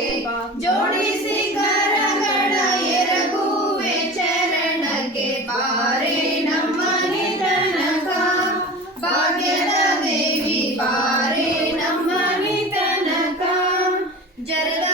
ಚರಣಕ್ಕೆ ಜೋಡಿಸಿ ಕರಗಳ ಎರಗುವೆ ಚರಣಕ್ಕೆ ಬಾರೆ ನಮ್ಮ ನಿಧನಕ ಭಾಗ್ಯದ ದೇವಿ ಬಾರೆ ನಮ್ಮ ನಿಧನಕ ಜರದ